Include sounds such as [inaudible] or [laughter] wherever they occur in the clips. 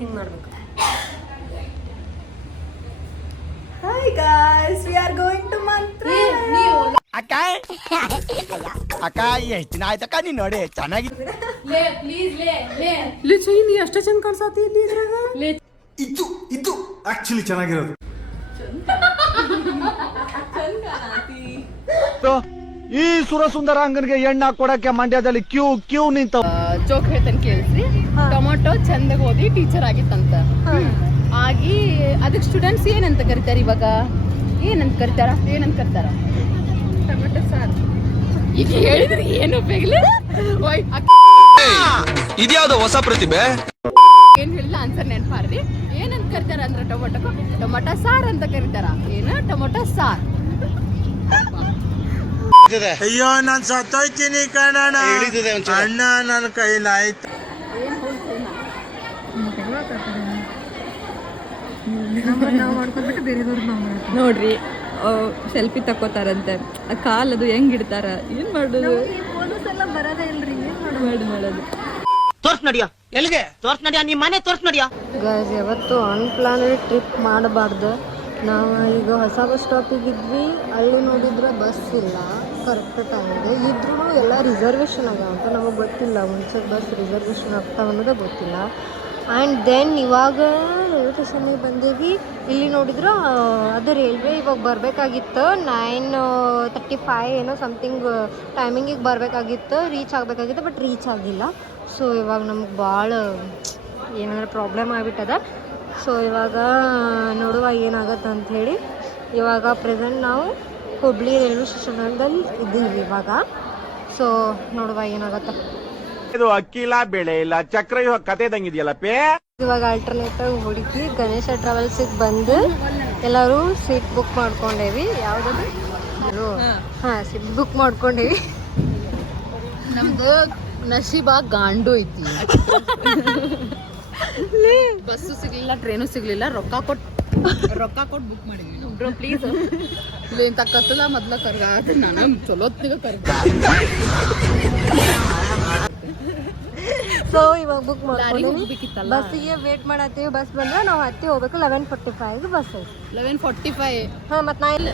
ಹಿಂಗೆ ಮಾಡ್ಬೇಕು. Hi guys we are going to Mantra ಅಕ್ಕ? ಅಕ್ಕ ಎಷ್ಟು ದಿನ ಆಯ್ತಕ್ಕ ನೀನ್ ನೋಡಿ ಚೆನ್ನಾಗಿ ಲೇ ಚೈ ನೀ ಅಷ್ಟ ಚಂದ ಕಾಣಿಸತಿ ಇಲ್ಲಿ ಇದ್ರಾಗ? ಇದು ಇದು ಆಕ್ಚುಲಿ ಚೆನ್ನಾಗಿರೋದು. ಈ ಸುರಸುಂದರ ಅಂಗನಿಗೆ ಎಣ್ಣ ಕೊಡಕ್ಕೆ ಮಂಡ್ಯದಲ್ಲಿ ಕ್ಯೂ ಕ್ಯೂ ನಿಂತ ಜೋಕ್ ಹೇಳ್ತಾನೆ ಕೇಳಿಸ್ರಿ. ಟೊಮೊಟೊ ಚಂದಾಗ ಓದಿ ಟೀಚರ್ ಆಗಿತ್ತಂತ. ಆಗಿ ಅದಕ್ಕೆ ಸ್ಟೂಡೆಂಟ್ಸ್ ಏನಂತ ಕರಿತಾರೆ ಇವಾಗ? ಏನಂತ ಕರಿತಾರ? ಏನಂತ ಕರಿತಾರ? ಟೊಮೊಟೊ ಸಾರು. ಈಗ ಹೇಳಿದ್ರೆ ಏನು ಉಪಯೋಗಿಲ್ಲ. ಇದ್ಯಾವ್ದೋ ಹೊಸ ಪ್ರತಿಭೆ? ಏನ್ ಹೇಳಿಲ್ಲ ಆನ್ಸರ್ ನೆನಪಾರ್ರಿ. ಏನಂತ ಕರಿತಾರ ಅಂದ್ರೆ ಟೊಮೊಟೊ ಟೊಮೊಟೊ ಸಾರ್ ಅಂತ ಕರಿತಾರ. ಏನ? ಟೊಮೊಟೊ ಸಾರ್. ಅಯ್ಯೋ ನಾನ್ ಸತ್ತೋಯ್ತೀನಿ ಕಣಣ್ಣ. ಅಣ್ಣ ನನ್ನ ಕೈಲಾಯ್ತು. ನೋಡ್ರಿ ಸೆಲ್ಫಿ ತಕೋತಾರಂತೆ ಆ ಕಾಲ್ ಅದು ಹೆಂಗ್ ಇಡ್ತಾರ? ಏನ್ ಮಾಡುದು? ಬರೋದೇ ಇಲ್ರಿ ಮಾಡ್ಬೇಡ ಮಾಡೋದು? ತೋರ್ಸ್ ನಡಿಯ. ಎಲ್ಲಿಗೆ? ತೋರ್ಸ್ ನಡಿಯ ನಿಮ್ ಮನೆ ತೋರ್ಸ್ ನಡಿಯ. ಗೈಸ್ ಯಾವತ್ತು ಅನ್ಪ್ಲಾನೆಡ್ ಟ್ರಿಪ್ ಮಾಡಬಾರ್ದು. ನಾವು ಈಗ ಹೊಸ ಬಸ್ ಸ್ಟಾಪಿಗೆ ಇದ್ವಿ. ಅಲ್ಲಿ ನೋಡಿದ್ರೆ ಬಸ್ ಇಲ್ಲ. ಕರೆಕ್ಟ್ ಆಗಿದೆ ಇದ್ರೂ ಎಲ್ಲ ರಿಸರ್ವೇಷನ್ ಆಗ್ಯಾವ ಅಂತ ನಮಗೆ ಗೊತ್ತಿಲ್ಲ. ಮುಂಚೆ ಬಸ್ ರಿಸರ್ವೇಷನ್ ಆಗ್ತಾವ ಅನ್ನೋದೇ ಗೊತ್ತಿಲ್ಲ. ಆ್ಯಂಡ್ ದೆನ್ ಇವಾಗ ರೈಲ್ವೆ ಸ್ಟೇಷನ್ಗೆ ಬಂದೇವಿ. ಇಲ್ಲಿ ನೋಡಿದ್ರೆ, ಅದು ರೈಲ್ವೆ ಇವಾಗ ಬರಬೇಕಾಗಿತ್ತು. ನೈನ್ ತರ್ಟಿ ಫೈವ್ ಏನೋ ಸಮಥಿಂಗ್ ಟೈಮಿಂಗಿಗೆ ಬರಬೇಕಾಗಿತ್ತು. ರೀಚ್ ಆಗಬೇಕಾಗಿತ್ತು ಬಟ್ ರೀಚ್ ಆಗಿಲ್ಲ. ಸೊ ಇವಾಗ ನಮ್ಗೆ ಭಾಳ ಏನಂದ್ರೆ ಪ್ರಾಬ್ಲಮ್ ಆಗಿಬಿಟ್ಟದ. ಸೊ ಇವಾಗ ನೋಡುವ ಏನಾಗತ್ತೆ ಅಂತ ಹೇಳಿ. ಇವಾಗ ಪ್ರೆಸೆಂಟ್ ನಾವು ಹುಬ್ಳಿ ರೈಲ್ವೆ ಸ್ಟೇಷನಲ್ಲಿ ಇದ್ದೀವಿ ಇವಾಗ. ಸೊ ನೋಡುವ ಏನಾಗತ್ತೆ. ಇದು ಅಕ್ಕಿ ಇಲ್ಲ ಬೆಳೆ ಇಲ್ಲ ಚಕ್ರ ಇವಾಗ ಕತೆ ಇದಂಗಿದೆಯಲ್ಲ ಪೇ? ಇವಾಗ ಆಲ್ಟರ್ನೇಟಿವ್ ಹುಡುಕಿ ಗಣೇಶ ಟ್ರಾವೆಲ್ಸಿಗೆ ಬಂದು ಎಲ್ಲರೂ ಸೀಟ್ ಬುಕ್ ಮಾಡ್ಕೊಂಡೇವಿ. ಯಾವ್ದು ಹಾ. ಸೀಟ್ ಬುಕ್ ಮಾಡ್ಕೊಂಡೇವಿ. ನಮ್ದು ನಶೀಬ ಗಾಂಡು ಐತಿ. ಬಸ್ಸು ಸಿಗ್ಲಿಲ್ಲ ಟ್ರೈನು ಸಿಗ್ಲಿಲ್ಲ ರೊಕ್ಕ ಕೊಟ್ಟು ರೊಕ್ಕ ಕೊಟ್ಟು ಬುಕ್ ಮಾಡಿದ್ವಿ. ಬ್ರೋ ಪ್ಲೀಸ್ ಇಲ್ಲಿ ಇಂಥ ಕತ್ತಲ ಮೊದ್ಲ ಕರ್ಗ ಅದು ನಾನು ಚಲೋತ್ನಿಗ ಕರ್ಗ. ಸೊ ಇವಾಗ ಬುಕ್ ಮಾಡ್ಕೊಂಡಿದ್ದೀವಿ ಬಸ್ಸಿಗೆ ವೇಟ್ ಮಾಡತ್ತೀವಿ. ಬಸ್ ಬಂದ್ರೆ ನಾವು ಹತ್ತಿ ಹೋಗ್ಬೇಕು. Eleven forty five bus eleven forty five ಹಾಂ ಮತ್ತು ನಾ ಇಲ್ಲ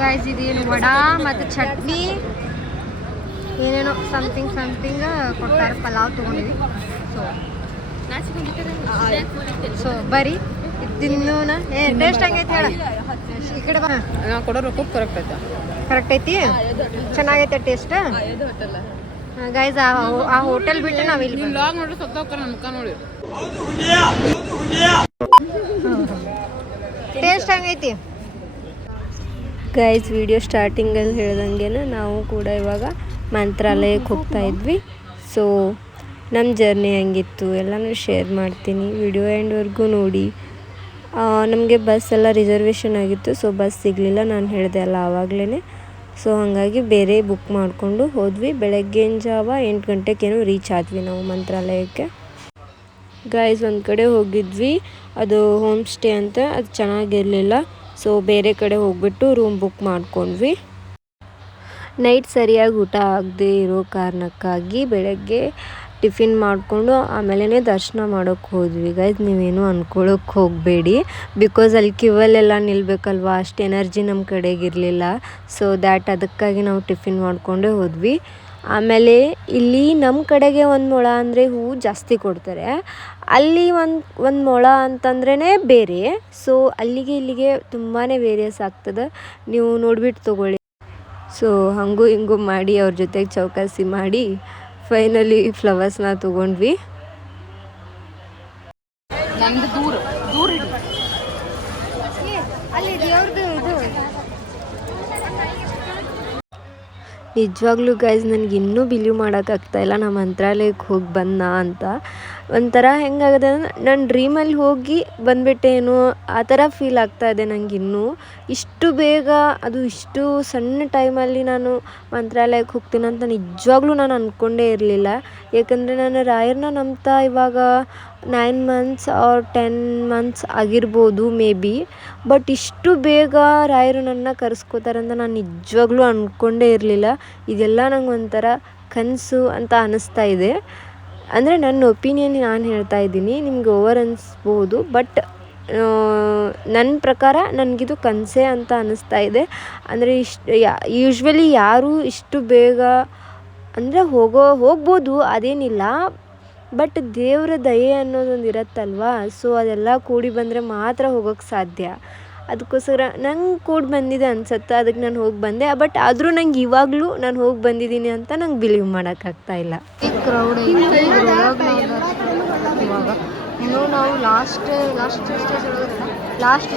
ಗಾಯ್ಸ್ ಇದೇನು ವಡಾ ಮತ್ತು ಚಟ್ನಿ. ಏನೇನೋ ಸಮಥಿಂಗ್ ಸಮಥಿಂಗ್ ಕೊಡ್ತಾರೆ. ಪಲಾವ್ ತೊಗೊಂಡಿವಿ ಸೊ ಸೊ ಬರೀ. ತಿನ್ನೋಣ ಏ ಟೇಸ್ಟ್ ಹಂಗೈತೆ ಹೇಳ. ಈ ಕಡೆ ಬಾ. ನಾ ಕೊಡೋ ರೊಕ್ಕ ಕರೆಕ್ಟ್ ಆಯ್ತಾ ಕರೆಕ್ಟ್ ಐತಿ? ಚೆನ್ನಾಗೈತೆ ಟೇಸ್ಟ್ ಗೈಸ್ ಆ ಆ ಹೋಟೆಲ್ ಬಿಟ್ಟು ನಾವು ಇಲ್ಲಿ ನೀವು ಲಾಗ್ ನೋಡಿ ಸತ್ತೋಗ್ತಾರ ನನ್ನ ಮುಖ ನೋಡಿ. ಟೇಸ್ಟ್ ಹಂಗೈತಿ? ಗೈಸ್ ವಿಡಿಯೋ ಸ್ಟಾರ್ಟಿಂಗಲ್ಲಿ ಹೇಳ್ದಂಗೆ ನಾವು ಕೂಡ ಇವಾಗ ಮಂತ್ರಾಲಯಕ್ಕೆ ಹೋಗ್ತಾ ಇದ್ವಿ. ಸೊ ನಮ್ಮ ಜರ್ನಿ ಹೆಂಗಿತ್ತು ಎಲ್ಲನೂ ಶೇರ್ ಮಾಡ್ತೀನಿ. ವಿಡಿಯೋ ಎಂಡ್ವರೆಗೂ ನೋಡಿ. ನಮಗೆ ಬಸ್ ಎಲ್ಲ ರಿಸರ್ವೇಷನ್ ಆಗಿತ್ತು ಸೊ ಬಸ್ ಸಿಗಲಿಲ್ಲ, ನಾನು ಹೇಳಿದೆ ಅಲ್ಲ ಆವಾಗಲೇ ಸೊ ಹಾಗಾಗಿ ಬೇರೆ ಬುಕ್ ಮಾಡಿಕೊಂಡು ಹೋದ್ವಿ. ಬೆಳಗ್ಗಿನ ಜಾವ ಎಂಟು ಗಂಟೆಗೇನೋ ರೀಚ್ ಆದ್ವಿ ನಾವು ಮಂತ್ರಾಲಯಕ್ಕೆ. ಗೈಸ್ ಒಂದು ಕಡೆ ಹೋಗಿದ್ವಿ. ಅದು ಹೋಮ್ ಸ್ಟೇ ಅಂತ, ಅದು ಚೆನ್ನಾಗಿರಲಿಲ್ಲ. ಸೊ ಬೇರೆ ಕಡೆ ಹೋಗ್ಬಿಟ್ಟು ರೂಮ್ ಬುಕ್ ಮಾಡ್ಕೊಂಡ್ವಿ. ನೈಟ್ ಸರಿಯಾಗಿ ಊಟ ಆಗದೆ ಇರೋ ಕಾರಣಕ್ಕಾಗಿ ಬೆಳಗ್ಗೆ ಟಿಫಿನ್ ಮಾಡಿಕೊಂಡು ಆಮೇಲೆ ದರ್ಶನ ಮಾಡೋಕ್ಕೆ ಹೋದ್ವಿ. ಗೈಸ್ ನೀವೇನು ಅಂದ್ಕೊಳ್ಳೋಕೆ ಹೋಗಬೇಡಿ. ಬಿಕಾಸ್ ಅಲ್ಲಿ ಕ್ಯೂವಲ್ಲೆಲ್ಲ ನಿಲ್ಲಬೇಕಲ್ವಾ ಅಷ್ಟು ಎನರ್ಜಿ ನಮ್ಮ ಕಡೆಗೆ ಇರಲಿಲ್ಲ ಸೊ ದ್ಯಾಟ್ ಅದಕ್ಕಾಗಿ ನಾವು ಟಿಫಿನ್ ಮಾಡಿಕೊಂಡೇ ಹೋದ್ವಿ. ಆಮೇಲೆ ಇಲ್ಲಿ ನಮ್ಮ ಕಡೆಗೆ ಒಂದು ಮೊಳ ಅಂದರೆ ಹೂವು ಜಾಸ್ತಿ ಕೊಡ್ತಾರೆ. ಅಲ್ಲಿ ಒಂದು ಒಂದು ಮೊಳ ಅಂತಂದ್ರೇ ಬೇರೆ. ಸೊ ಅಲ್ಲಿಗೆ ಇಲ್ಲಿಗೆ ತುಂಬಾ ವೇರಿಯಸ್ ಆಗ್ತದೆ. ನೀವು ನೋಡ್ಬಿಟ್ಟು ತೊಗೊಳ್ಳಿ. ಸೊ ಹಂಗೂ ಹಿಂಗೂ ಮಾಡಿ, ಅವ್ರ ಜೊತೆಗೆ ಚೌಕಾಸಿ ಮಾಡಿ. ಫೈನಲಿ ಫ್ಲವರ್ಸ್ನ ತೊಗೊಂಡ್ವಿ. ನಿಜವಾಗ್ಲೂ ಗೈಸ್ ನನಗೆ ಇನ್ನೂ ಬಿಲೀವ್ ಮಾಡೋಕ್ಕಾಗ್ತಾ ಇಲ್ಲ. ನಮ್ಮ ಮಂತ್ರಾಲಯಕ್ಕೆ ಹೋಗಿ ಬಂದ ಅಂತ. ಒಂಥರ ಹೆಂಗಾಗದೆ ಅಂದರೆ ನಾನು ಡ್ರೀಮಲ್ಲಿ ಹೋಗಿ ಬಂದ್ಬಿಟ್ಟೇನೋ ಆ ಥರ ಫೀಲ್ ಆಗ್ತಾ ಇದೆ ನನಗೆ ಇನ್ನೂ. ಇಷ್ಟು ಬೇಗ, ಅದು ಇಷ್ಟು ಸಣ್ಣ ಟೈಮಲ್ಲಿ ನಾನು ಮಂತ್ರಾಲಯಕ್ಕೆ ಹೋಗ್ತೀನಿ ಅಂತ ನಿಜವಾಗ್ಲೂ ನಾನು ಅಂದ್ಕೊಂಡೇ ಇರಲಿಲ್ಲ. ಯಾಕಂದರೆ ನಾನು ರಾಯರನ್ನ ನಂಬ್ತಾ ಇವಾಗ nine months or ten months ಆಗಿರ್ಬೋದು ಮೇ ಬಿ ಬಟ್ ಇಷ್ಟು ಬೇಗ ರಾಯರು ನನ್ನ ಕರೆಸ್ಕೋತಾರಂತ ನಾನು ನಿಜವಾಗ್ಲೂ ಅಂದ್ಕೊಂಡೇ ಇರಲಿಲ್ಲ. ಇದೆಲ್ಲ ನಂಗೆ ಒಂಥರ ಕನಸು ಅಂತ ಅನ್ನಿಸ್ತಾ ಇದೆ. ಅಂದರೆ ನನ್ನ ಒಪಿನಿಯನ್ ನಾನು ಹೇಳ್ತಾ ಇದ್ದೀನಿ, ನಿಮ್ಗೆ ಓವರ್ ಅನಿಸ್ಬೋದು ಬಟ್ ನನ್ನ ಪ್ರಕಾರ ನನಗಿದು ಕನಸೆ ಅಂತ ಅನ್ನಿಸ್ತಾ ಇದೆ. ಅಂದರೆ ಇಷ್ಟು ಯೂಶ್ವಲಿ ಯಾರೂ ಇಷ್ಟು ಬೇಗ, ಅಂದರೆ ಹೋಗೋ, ಹೋಗ್ಬೋದು, ಅದೇನಿಲ್ಲ ಬಟ್ ದೇವರ ದಯೆ ಅನ್ನೋದೊಂದು ಇರುತ್ತಲ್ವಾ? ಸೊ ಅದೆಲ್ಲ ಕೂಡಿ ಬಂದರೆ ಮಾತ್ರ ಹೋಗೋಕ್ಕೆ ಸಾಧ್ಯ. ಅದಕ್ಕೋಸ್ಕರ ನಂಗೆ ಕೂಡ ಬಂದಿದೆ ಅನ್ಸುತ್ತೆ ಅದಕ್ಕೆ ನಾನು ಹೋಗಿ ಬಂದೆ. ಬಟ್ ಆದರೂ ನಂಗೆ ಇವಾಗಲೂ ನಾನು ಹೋಗಿ ಬಂದಿದ್ದೀನಿ ಅಂತ ನಂಗೆ ಬಿಲೀವ್ ಮಾಡೋಕ್ಕಾಗ್ತಾ ಇಲ್ಲ. ನಾವು ಲಾಸ್ಟ್ ಲಾಸ್ಟ್ ಲಾಸ್ಟ್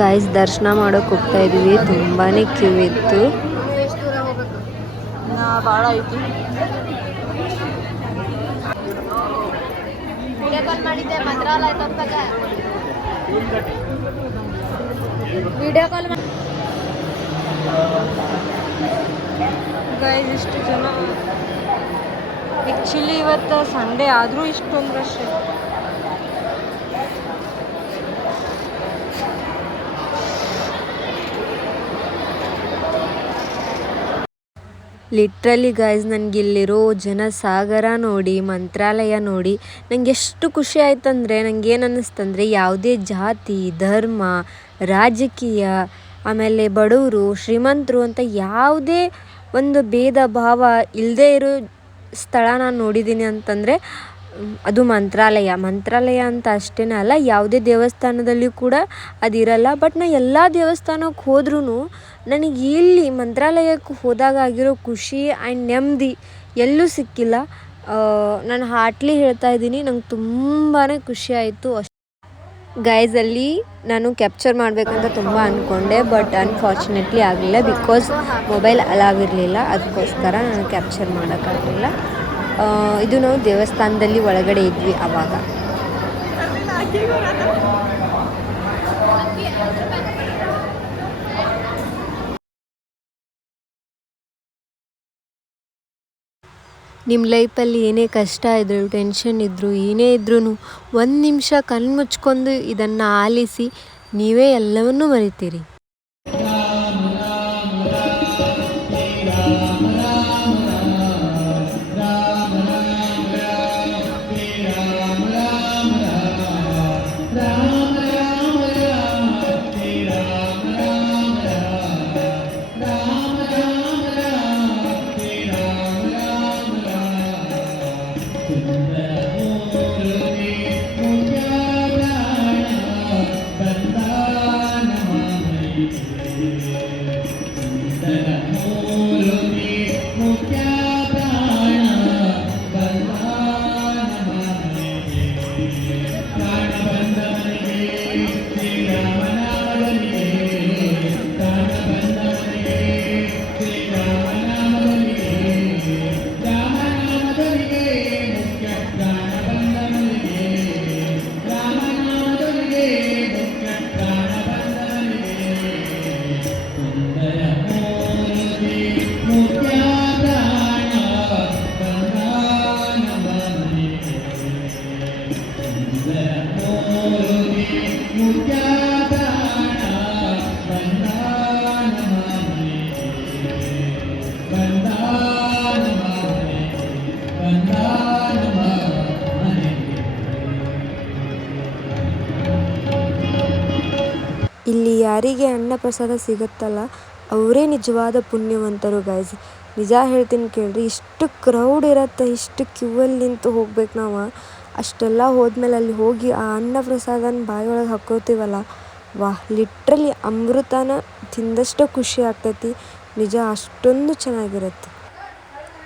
ಗಾಯ್ಸ್ ದರ್ಶನ ಮಾಡೋಕೆ ಹೋಗ್ತಾ ಇದ್ದೀವಿ ತುಂಬಾ ಕ್ಯೂ ಇತ್ತು. ಭಾಳ ಐತಿ. ವಿಡಿಯೋ ಕಾಲ್ ಮಾಡಿದ್ದೆ ಮಂತ್ರಾಲಯ ತಪ್ಪಾಗ ವಿಡಿಯೋ ಕಾಲ್ ಗೈಸ್ ಇಷ್ಟು ಜನ ಆ್ಯಕ್ಚುಲಿ ಇವತ್ತು ಸಂಡೇ ಆದರೂ ಇಷ್ಟೊಂದು ರಶ್ ಲಿಟ್ರಲಿ ಗಾಯ್ಸ್ ನನಗಿಲ್ಲಿರೋ ಜನಸಾಗರ ನೋಡಿ, ಮಂತ್ರಾಲಯ ನೋಡಿ ನಂಗೆ ಎಷ್ಟು ಖುಷಿ ಆಯ್ತಂದರೆ ನನಗೆ ಏನು ಅನ್ನಿಸ್ತಂದರೆ ಯಾವುದೇ ಜಾತಿ, ಧರ್ಮ, ರಾಜಕೀಯ, ಆಮೇಲೆ ಬಡವರು ಶ್ರೀಮಂತರು ಅಂತ ಯಾವುದೇ ಒಂದು ಭೇದ ಭಾವ ಇಲ್ಲದೆ ಇರೋ ಸ್ಥಳ ನಾನು ನೋಡಿದ್ದೀನಿ ಅಂತಂದರೆ, ಅದು ಮಂತ್ರಾಲಯ. ಮಂತ್ರಾಲಯ ಅಂತ ಅಷ್ಟೇ ಅಲ್ಲ, ಯಾವುದೇ ದೇವಸ್ಥಾನದಲ್ಲಿ ಕೂಡ ಅದಿರಲ್ಲ. ಬಟ್ ನಾ ಎಲ್ಲ ದೇವಸ್ಥಾನಕ್ಕೆ ಹೋದ್ರೂ ನನಗೆ ಇಲ್ಲಿ ಮಂತ್ರಾಲಯಕ್ಕೆ ಹೋದಾಗ ಆಗಿರೋ ಖುಷಿ ಆ್ಯಂಡ್ ನೆಮ್ಮದಿ ಎಲ್ಲೂ ಸಿಕ್ಕಿಲ್ಲ. ನಾನು ಹಾರ್ಟ್ಲಿ ಹೇಳ್ತಾ ಇದ್ದೀನಿ, ನಂಗೆ ತುಂಬಾ ಖುಷಿ ಆಯಿತು. ಅಷ್ಟು ಗೈಸಲ್ಲಿ ನಾನು ಕ್ಯಾಪ್ಚರ್ ಮಾಡಬೇಕಂತ ತುಂಬ ಅಂದ್ಕೊಂಡೆ ಬಟ್ ಅನ್ಫಾರ್ಚುನೇಟ್ಲಿ ಆಗಲಿಲ್ಲ ಬಿಕಾಸ್ ಮೊಬೈಲ್ ಅಲಾವ್ ಇರಲಿಲ್ಲ. ಅದಕ್ಕೋಸ್ಕರ ನಾನು ಕ್ಯಾಪ್ಚರ್ ಮಾಡೋಕ್ಕಾಗಲಿಲ್ಲ. ಇದು ನಾವು ದೇವಸ್ಥಾನದಲ್ಲಿ ಒಳಗಡೆ ಇದ್ವಿ ಆವಾಗ ನಿಮ್ಮ ಲೈಫಲ್ಲಿ ಏನೇ ಕಷ್ಟ ಇದ್ದರೂ ಟೆನ್ಷನ್ ಇದ್ದರೂ ಏನೇ ಇದ್ರೂ ಒಂದು ನಿಮಿಷ ಕಣ್ಣು ಮುಚ್ಕೊಂಡು ಇದನ್ನು ಆಲಿಸಿ ನೀವೇ ಎಲ್ಲವನ್ನೂ ಮರಿತೀರಿ. ಯಾರಿಗೆ ಅನ್ನ ಪ್ರಸಾದ ಸಿಗುತ್ತಲ್ಲ, ಅವರೇ ನಿಜವಾದ ಪುಣ್ಯವಂತರು ಗಾಯ್ಸ್ ನಿಜ ಹೇಳ್ತೀನಿ ಕೇಳ್ರಿ, ಇಷ್ಟು ಕ್ರೌಡ್ ಇರತ್ತೆ, ಇಷ್ಟು ಕ್ಯೂವಲ್ಲಿ ನಿಂತು ಹೋಗ್ಬೇಕು ನಾವು. ಅಷ್ಟೆಲ್ಲ ಹೋದ್ಮೇಲೆ ಅಲ್ಲಿ ಹೋಗಿ ಆ ಅನ್ನ ಪ್ರಸಾದನ ಬಾಯೊಳಗೆ ಹಾಕ್ಕೋತೀವಲ್ಲ ವಾಹ್ ಲಿಟ್ರಲಿ ಅಮೃತನ ತಿಂದಷ್ಟು ಖುಷಿ ಆಗ್ತೈತಿ. ನಿಜ ಅಷ್ಟೊಂದು ಚೆನ್ನಾಗಿರುತ್ತೆ.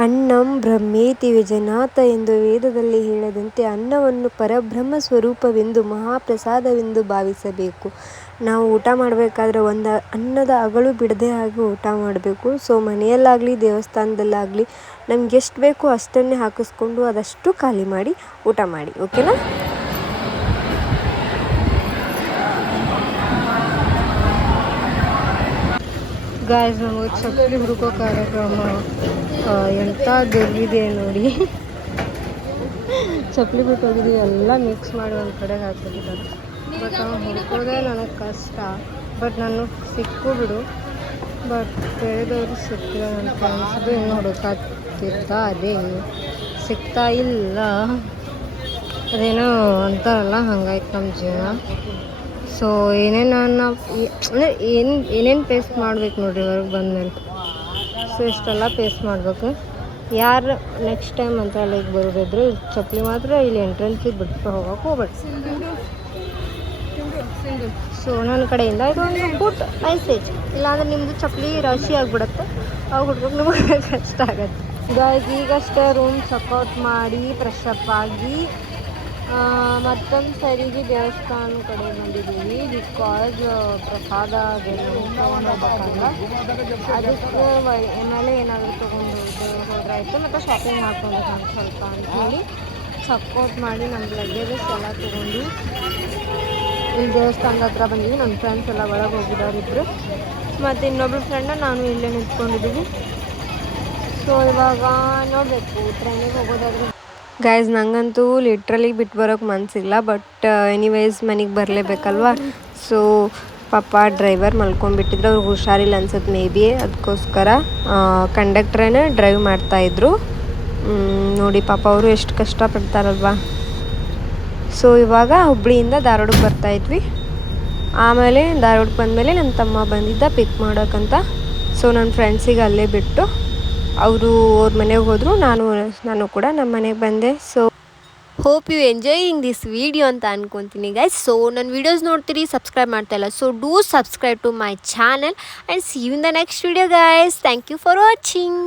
ಅನ್ನಂ ಬ್ರಹ್ಮೇತಿ ವಿಜನಾಥ ಎಂದು ವೇದದಲ್ಲಿ ಹೇಳದಂತೆ ಅನ್ನವನ್ನು ಪರಬ್ರಹ್ಮ ಸ್ವರೂಪವೆಂದು ಮಹಾಪ್ರಸಾದವೆಂದು ಭಾವಿಸಬೇಕು. ನಾವು ಊಟ ಮಾಡಬೇಕಾದ್ರೆ ಒಂದು ಅನ್ನದ ಅಗಳು ಬಿಡದೆ ಹಾಗೆ ಊಟ ಮಾಡಬೇಕು. ಸೊ ಮನೆಯಲ್ಲಾಗಲಿ, ದೇವಸ್ಥಾನದಲ್ಲಾಗಲಿ ನಮ್ಗೆ ಎಷ್ಟು ಬೇಕೋ ಅಷ್ಟನ್ನೇ ಹಾಕಿಸ್ಕೊಂಡು ಅದಷ್ಟು ಖಾಲಿ ಮಾಡಿ ಊಟ ಮಾಡಿ. ಓಕೆನಾ ಗಾಯಸ್ ನಮಗೆ ಚಪ್ಪಲಿ ಹುಡುಕೋ ಕಾರ್ಯಕ್ರಮ. ಎಂಥ ದೊಡ್ಡದಿದೆ ನೋಡಿ. ಚಪ್ಪಲಿ ಬಿಟ್ಟು ಹೋಗಿದ್ದೀವಿ ಎಲ್ಲ ಮಿಕ್ಸ್ ಮಾಡಿ ಒಂದು ಕಡೆಗೆ ಹಾಕ್ಬಿಟ್ಟಿದ್ದಾರೆ. ಬಟ್ ಅವ್ನು ಹುಡ್ಕೋದೇ ನನಗೆ ಕಷ್ಟ. ಬಟ್ ನಾನು ಸಿಕ್ಕು ಬಿಡು. ಬಟ್ ಬೇರೆದವರು ಸಿಕ್ಕಿಲ್ಲ ನನ್ನ ಇನ್ನು ಇನ್ನೂ ಹುಡುಕಾತಿದ್ದಾರೆ ಸಿಗ್ತಾ ಇಲ್ಲ. ಅದೇನೋ ಅಂತಾರಲ್ಲ, ಹಂಗಾಯ್ತು ನಮ್ಮ ಜೀವನ. ಸೊ ಏನೇನು ನಾನು ಅಂದರೆ ಏನು ಏನೇನು ಫೇಸ್ ಮಾಡ್ಬೇಕು ನೋಡ್ರಿ ಹೊರಗೆ ಬಂದಮೇಲೆ? ಸೊ ಇಷ್ಟೆಲ್ಲ ಫೇಸ್ ಮಾಡಬೇಕು. ಯಾರು ನೆಕ್ಸ್ಟ್ ಟೈಮ್ ಅಂತ ಅಲ್ಲಿಗೆ ಬರೋದಿದ್ರು ಚಪ್ಪಲಿ ಮಾತ್ರ ಇಲ್ಲಿ ಎಂಟ್ರೆನ್ಸಿಗೆ ಬಿಟ್ಟು ಹೋಗೋಕೆ ಹೋಗ್ಬೇಡಿ. ಸೊ ನನ್ನ ಕಡೆಯಿಂದ ಇದೊಂದು ಫುಟ್ ಮೆಸೇಜ್ ಇಲ್ಲಾಂದ್ರೆ ನಿಮ್ಮದು ಚಪ್ಪಲಿ ರಾಶಿ ಆಗಿಬಿಡುತ್ತೆ. ಅವು ಹುಡ್ಕೋಕೆ ನಿಮಗೆ [laughs] ಕಷ್ಟ ಆಗುತ್ತೆ. ಈಗ ಈಗಷ್ಟೇ ರೂಮ್ ಚೆಕ್ಔಟ್ ಮಾಡಿ ಫ್ರೆಶ್ ಅಪ್ ಆಗಿ ಮತ್ತೊಂದು ಸರಿಗೆ ದೇವಸ್ಥಾನ ಕಡೆ ಬಂದಿದ್ದೀವಿ. ಬಿಕಾಸ್ ಪ್ರಸಾದ ಅದಕ್ಕೆ ಮೇಲೆ ಏನಾದರೂ ತೊಗೊಂಡು ಹೋದ್ರಾಯ್ತು. ಮತ್ತು ಶಾಪಿಂಗ್ ಮಾಡ್ಕೊಬೇಕಂತ ಸ್ವಲ್ಪ ಅಂಥೇಳಿ ಸಪೋರ್ಟ್ ಮಾಡಿ ನಮ್ಮ ಲಗೇಜಸ್ ಎಲ್ಲ ತೊಗೊಂಡು ಇಲ್ಲಿ ದೇವಸ್ಥಾನದ ಹತ್ರ ಬಂದಿದ್ವಿ ನನ್ನ ಫ್ರೆಂಡ್ಸ್ ಎಲ್ಲ ಒಳಗೆ ಹೋಗಿದವರಿದ್ರು ಮತ್ತು ಇನ್ನೊಬ್ಬರು ಫ್ರೆಂಡ್ ನಾನು ಇಲ್ಲೇ ನಿಂತ್ಕೊಂಡಿದ್ದೀವಿ ಸೊ ಇವಾಗ ನೋಡಬೇಕು. ಟ್ರೈನಿಗೆ ಹೋಗೋದಾದ್ರೆ ಗೈಸ್ ನಂಗಂತೂ ಲಿಟ್ರಲಿ ಬಿಟ್ಟು ಬರೋಕ್ಕೆ ಮನಸ್ಸಿಲ್ಲ ಬಟ್ ಎನಿವೇಸ್ ಮನೆಗೆ ಬರಲೇಬೇಕಲ್ವ? ಸೊ ಪಾಪ ಡ್ರೈವರ್ ಮಲ್ಕೊಂಡ್ಬಿಟ್ಟಿದ್ರು, ಅವ್ರಿಗೆ ಹುಷಾರಿಲ್ಲ ಅನ್ಸುತ್ತೆ ಮೇ ಬಿ ಅದಕ್ಕೋಸ್ಕರ ಕಂಡಕ್ಟ್ರೇನೇ ಡ್ರೈವ್ ಮಾಡ್ತಾಯಿದ್ರು ನೋಡಿ ಪಾಪ ಅವರು ಎಷ್ಟು ಕಷ್ಟಪಡ್ತಾರಲ್ವ. ಸೊ ಇವಾಗ ಹುಬ್ಳಿಯಿಂದ ಧಾರವಾಡಕ್ಕೆ ಬರ್ತಾಯಿದ್ವಿ ಆಮೇಲೆ ಧಾರವಾಡಕ್ಕೆ ಬಂದಮೇಲೆ ನನ್ನ ತಮ್ಮ ಬಂದಿದ್ದ ಪಿಕ್ ಮಾಡೋಕ್ಕಂತ ಸೊ ನನ್ನ ಫ್ರೆಂಡ್ಸಿಗೆ ಅಲ್ಲೇ ಬಿಟ್ಟು ಅವರು ಅವ್ರ ಮನೆಗೆ ಹೋದರು, ನಾನು ನಾನು ಕೂಡ ನಮ್ಮ ಮನೆಗೆ ಬಂದೆ. So hope you enjoying this video ಅಂತ ಅನ್ಕೊತೀನಿ ಗೈಸ್ ಸೊ ನನ್ನ ವೀಡಿಯೋಸ್ ನೋಡ್ತೀರಿ ಸಬ್ಸ್ಕ್ರೈಬ್ ಮಾಡ್ತಾ ಇಲ್ಲ. So do subscribe to my channel and see you in the next video guys thank you for watching